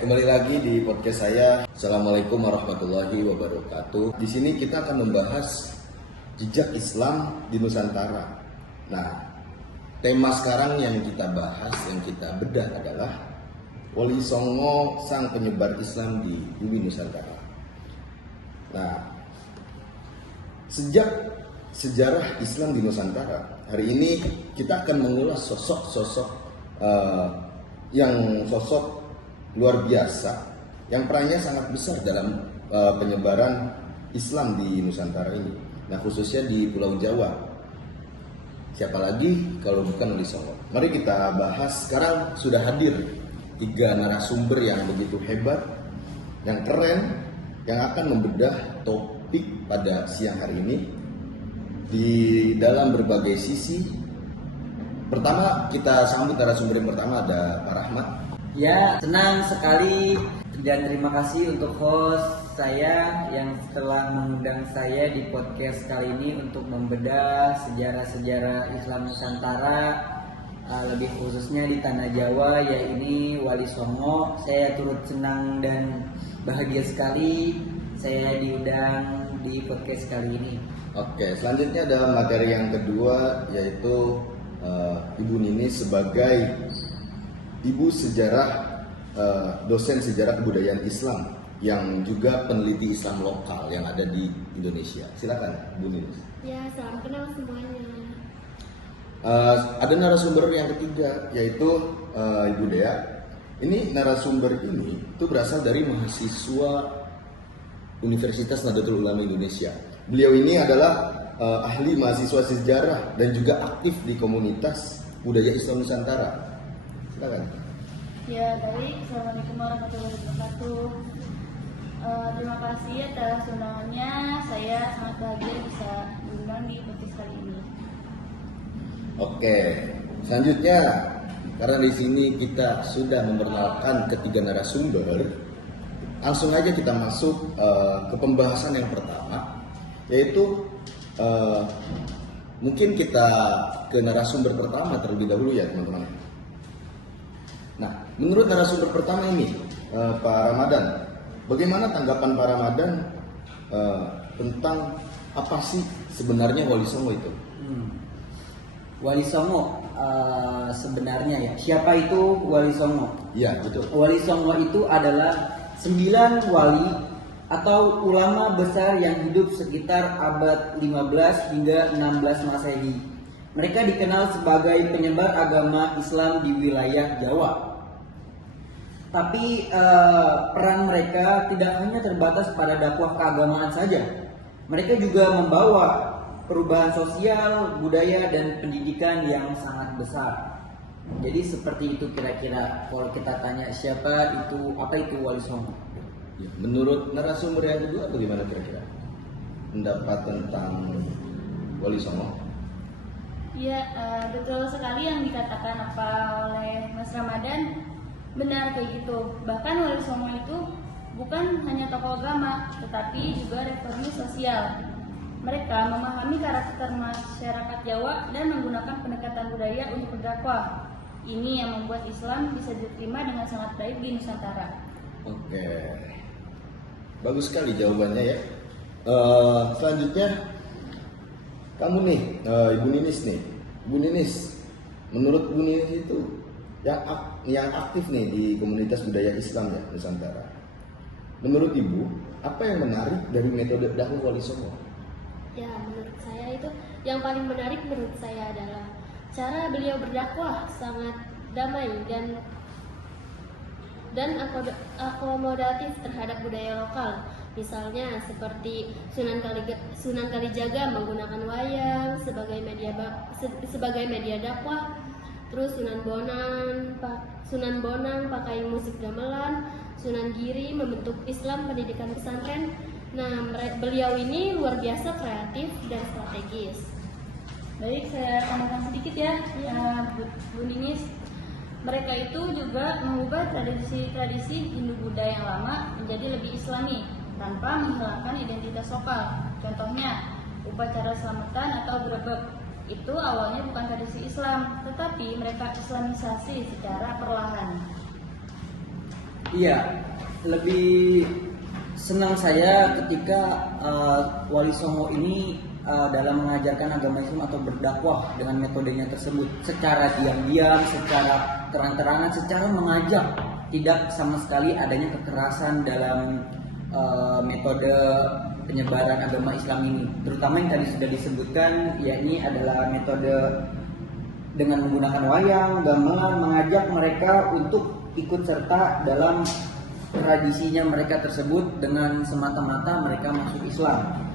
kembali lagi di podcast saya. Assalamualaikum warahmatullahi wabarakatuh. Di sini kita akan membahas jejak Islam di Nusantara. Nah, tema sekarang yang kita bahas, yang kita bedah adalah Wali Songo, sang penyebar Islam di bumi Nusantara. Nah, sejak sejarah Islam di Nusantara, hari ini kita akan mengulas sosok-sosok yang sosok luar biasa yang perannya sangat besar dalam penyebaran Islam di Nusantara ini. Nah, khususnya di Pulau Jawa. Siapa lagi kalau bukan Wali Songo? Mari kita bahas. Sekarang sudah hadir 3 narasumber yang begitu hebat, yang keren, yang akan membedah topik pada siang hari ini di dalam berbagai sisi. Pertama, kita sambut narasumber yang pertama, ada Pak Rahmat. Ya, senang sekali dan terima kasih untuk host saya yang telah mengundang saya di podcast kali ini untuk membedah sejarah-sejarah Islam Nusantara, lebih khususnya di Tanah Jawa, yaitu Wali Songo. Saya turut senang dan bahagia sekali saya diundang di podcast kali ini. Oke, selanjutnya ada materi yang kedua, yaitu Ibu Ninis sebagai ibu sejarah, dosen sejarah kebudayaan Islam yang juga peneliti Islam lokal yang ada di Indonesia. Silakan, Bu Ninis. Ya, salam kenal semuanya. Ada narasumber yang ketiga, yaitu Ibu Dea. Ini narasumber ini itu berasal dari mahasiswa Universitas Nahdlatul Ulama Indonesia. Beliau ini adalah ahli mahasiswa sejarah dan juga aktif di komunitas budaya Islam Nusantara. Silakan. Ya, baik. Assalamualaikum warahmatullahi wabarakatuh. Terima kasih atas undangannya. Saya sangat bahagia bisa diundang di podcast kali ini. Oke, selanjutnya karena di sini kita sudah memperkenalkan ketiga narasumber, langsung aja kita masuk ke pembahasan yang pertama, yaitu mungkin kita ke narasumber pertama terlebih dahulu ya teman-teman. Nah, menurut narasumber pertama ini, Pak Ramadan, bagaimana tanggapan Pak Ramadan tentang apa sih sebenarnya Wali Songo itu? Wali Songo sebenarnya ya, siapa itu Wali Songo? Iya, betul. Wali Songo itu adalah 9 wali atau ulama besar yang hidup sekitar abad 15 hingga 16 Masehi. Mereka dikenal sebagai penyebar agama Islam di wilayah Jawa. Tapi peran mereka tidak hanya terbatas pada dakwah keagamaan saja. Mereka juga membawa perubahan sosial, budaya, dan pendidikan yang sangat besar. Jadi seperti itu kira-kira kalau kita tanya apa itu Wali Songo. Menurut narasumber yang kedua, bagaimana kira-kira pendapat tentang Wali Songo? Ya, betul sekali yang dikatakan oleh Mas Ramadan, benar kayak gitu. Bahkan Wali Songo itu bukan hanya tokoh agama, tetapi juga reformis sosial. Mereka memahami karakter masyarakat Jawa dan menggunakan pendekatan budaya untuk berdakwah. Ini yang membuat Islam bisa diterima dengan sangat baik di Nusantara. Oke, bagus sekali jawabannya ya. Selanjutnya kamu nih, Ibu Ninis nih. Ibu Ninis, menurut Bu Ninis itu yang aktif nih di komunitas budaya Islam ya Nusantara. Menurut Ibu, apa yang menarik dari metode dakwah Wali Songo? Ya, menurut saya itu yang paling menarik menurut saya adalah cara beliau berdakwah sangat damai dan akomodatif terhadap budaya lokal. Misalnya seperti Sunan Kalijaga menggunakan wayang sebagai media dakwah. Terus Sunan Bonang pakai musik gamelan, Sunan Giri membentuk Islam pendidikan pesantren. Nah, beliau ini luar biasa kreatif dan strategis. Baik, saya tambahkan sedikit ya, Bu Ninis. Mereka itu juga mengubah tradisi-tradisi Hindu Buddha yang lama menjadi lebih Islami tanpa menghilangkan identitas lokal. Contohnya, upacara selamatan atau grebek itu awalnya bukan tradisi Islam, tetapi mereka Islamisasi secara perlahan. Iya, lebih senang saya ketika Wali Songo ini dalam mengajarkan agama Islam atau berdakwah dengan metodenya tersebut secara diam-diam, secara terang-terangan, secara mengajak, tidak sama sekali adanya kekerasan dalam metode penyebaran agama Islam ini. Terutama yang tadi sudah disebutkan, yakni adalah metode dengan menggunakan wayang, gamelan, mengajak mereka untuk ikut serta dalam tradisinya mereka tersebut dengan semata-mata mereka masuk Islam.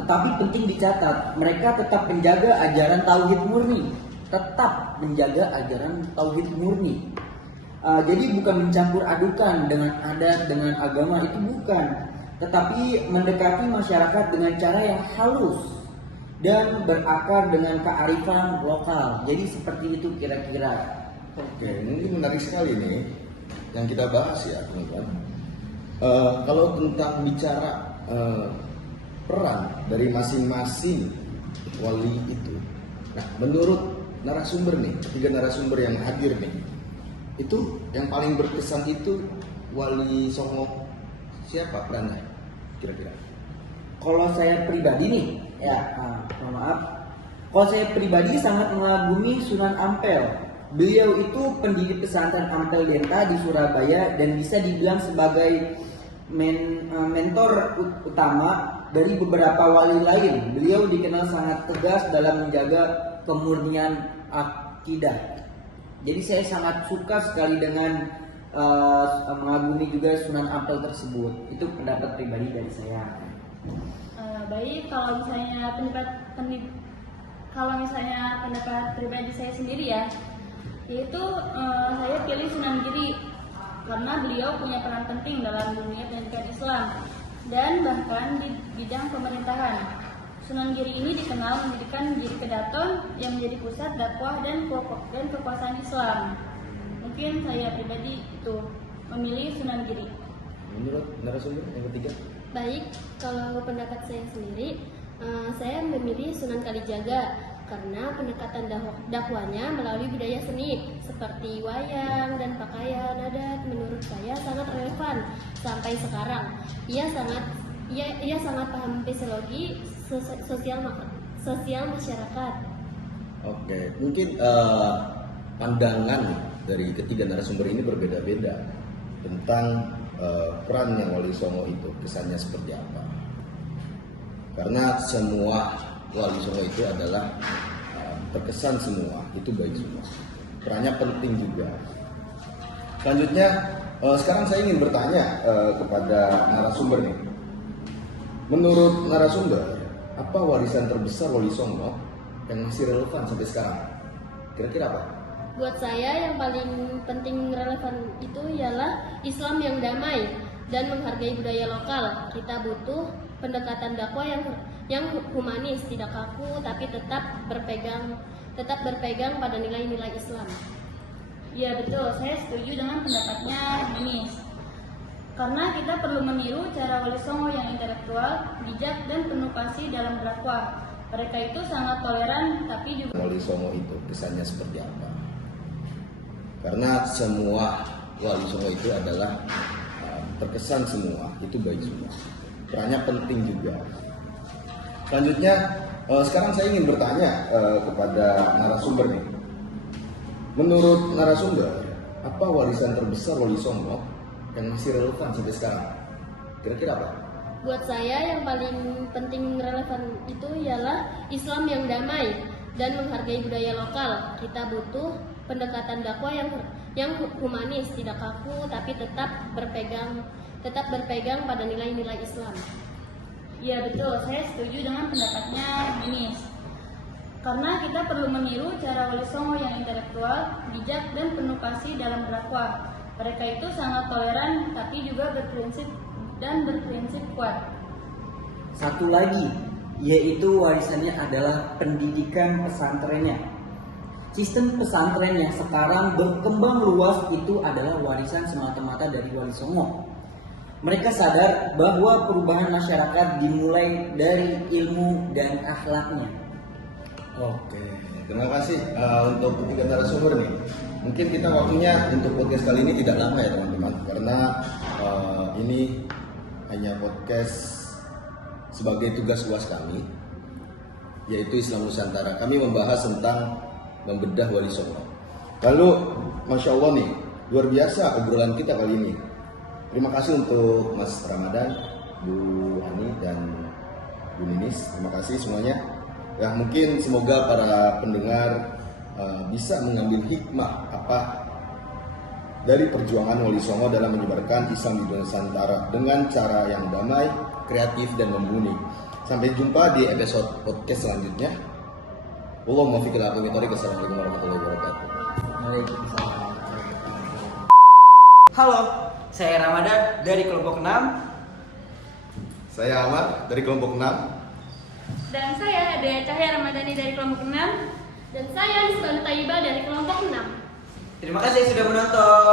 Tetapi penting dicatat, mereka tetap menjaga ajaran tauhid murni, tetap menjaga ajaran tauhid murni. Jadi bukan mencampur adukan dengan adat, dengan agama, itu bukan, tetapi mendekati masyarakat dengan cara yang halus dan berakar dengan kearifan lokal. Jadi seperti itu kira-kira. Oke, ini menarik sekali nih yang kita bahas ya teman-teman. Kalau tentang bicara peran dari masing-masing wali itu, nah menurut narasumber nih, ketiga narasumber yang hadir nih, itu yang paling berkesan itu Wali Songo siapa perannya kira-kira? Kalau saya pribadi nih, mohon maaf. Kalau saya pribadi sangat mengagumi Sunan Ampel. Beliau itu pendiri pesantren Ampel Denta di Surabaya dan bisa dibilang sebagai mentor utama dari beberapa wali lain. Beliau dikenal sangat tegas dalam menjaga kemurnian akidah. Jadi saya sangat suka sekali dengan mengagumi juga Sunan Ampel tersebut. Itu pendapat pribadi dari saya. Baik, kalau misalnya pendapat pribadi saya sendiri ya, yaitu saya pilih Sunan Giri karena beliau punya peran penting dalam dunia pendidikan Islam dan bahkan di bidang pemerintahan. Sunan Giri ini dikenal mendirikan Giri Kedaton yang menjadi pusat dakwah dan kekuasaan Islam. Mungkin saya pribadi itu memilih Sunan Giri. Menurut narasumber yang ketiga? Baik, kalau pendapat saya sendiri, saya memilih Sunan Kalijaga karena pendekatan dakwahnya melalui budaya seni seperti wayang dan pakaian adat menurut saya sangat relevan sampai sekarang. Ia sangat paham fisiologi sosial masyarakat. Oke, mungkin pandangan dari ketiga narasumber ini berbeda-beda tentang perannya Wali Songo itu, kesannya seperti apa. Karena semua Wali Songo itu adalah terkesan semua, itu baik semua. Perannya penting juga. Selanjutnya, sekarang saya ingin bertanya kepada narasumber nih. Menurut narasumber, apa warisan terbesar Wali Songo yang masih relevan sampai sekarang? Kira-kira apa? Buat saya yang paling penting relevan itu ialah Islam yang damai dan menghargai budaya lokal. Kita butuh pendekatan dakwah yang humanis, tidak kaku, tapi tetap berpegang pada nilai-nilai Islam. Ya betul, saya setuju dengan pendapatnya Denis. Karena kita perlu meniru cara Wali Songo yang intelektual, bijak, dan penuh kasih dalam berdakwah. Mereka itu sangat toleran, tapi juga Wali Songo itu kesannya seperti apa? Karena semua Wali Songo itu adalah terkesan semua, itu baik semua. Perannya penting juga. Selanjutnya, sekarang saya ingin bertanya kepada narasumber nih. Menurut narasumber, apa warisan terbesar Wali Songo yang masih relevan sampai sekarang? Kira-kira apa? Buat saya yang paling penting relevan itu ialah Islam yang damai dan menghargai budaya lokal. Kita butuh pendekatan dakwah yang humanis, tidak kaku, tapi tetap berpegang pada nilai-nilai Islam. ya betul, saya setuju dengan pendapatnya Denis. Karena kita perlu meniru cara Wali Songo yang intelektual, bijak, dan penuh kasih dalam berdakwah. Mereka itu sangat toleran, tapi juga berprinsip kuat. Satu lagi, yaitu warisannya adalah pendidikan pesantrennya. Sistem pesantren yang sekarang berkembang luas itu adalah warisan semata-mata dari Wali Songo. Mereka sadar bahwa perubahan masyarakat dimulai dari ilmu dan akhlaknya. Oke, terima kasih untuk ketiga narasumber nih. Mungkin kita waktunya untuk podcast kali ini tidak lama ya teman-teman, karena ini hanya podcast sebagai tugas UAS kami, yaitu Islam Nusantara. Kami membahas tentang membedah Wali Songo. Lalu, Masya Allah nih, luar biasa obrolan kita kali ini. Terima kasih untuk Mas Ramadan, Bu Ani, dan Bu Ninis. Terima kasih semuanya. Ya mungkin semoga para pendengar bisa mengambil hikmah apa dari perjuangan Wali Songo dalam menyebarkan Islam di Nusantara dengan cara yang damai, kreatif, dan mumpuni. Sampai jumpa di episode podcast selanjutnya. Allahumma fiqil aqim thoriq. Assalamualaikum warahmatullahi wabarakatuh. Waalaikumsalam. Halo, saya Ramadan dari kelompok 6. Saya Amar dari kelompok 6. Dan saya Dea Cahya Ramadhani dari kelompok 6. Dan saya Nisbah Taibah dari kelompok 6. Terima kasih sudah menonton.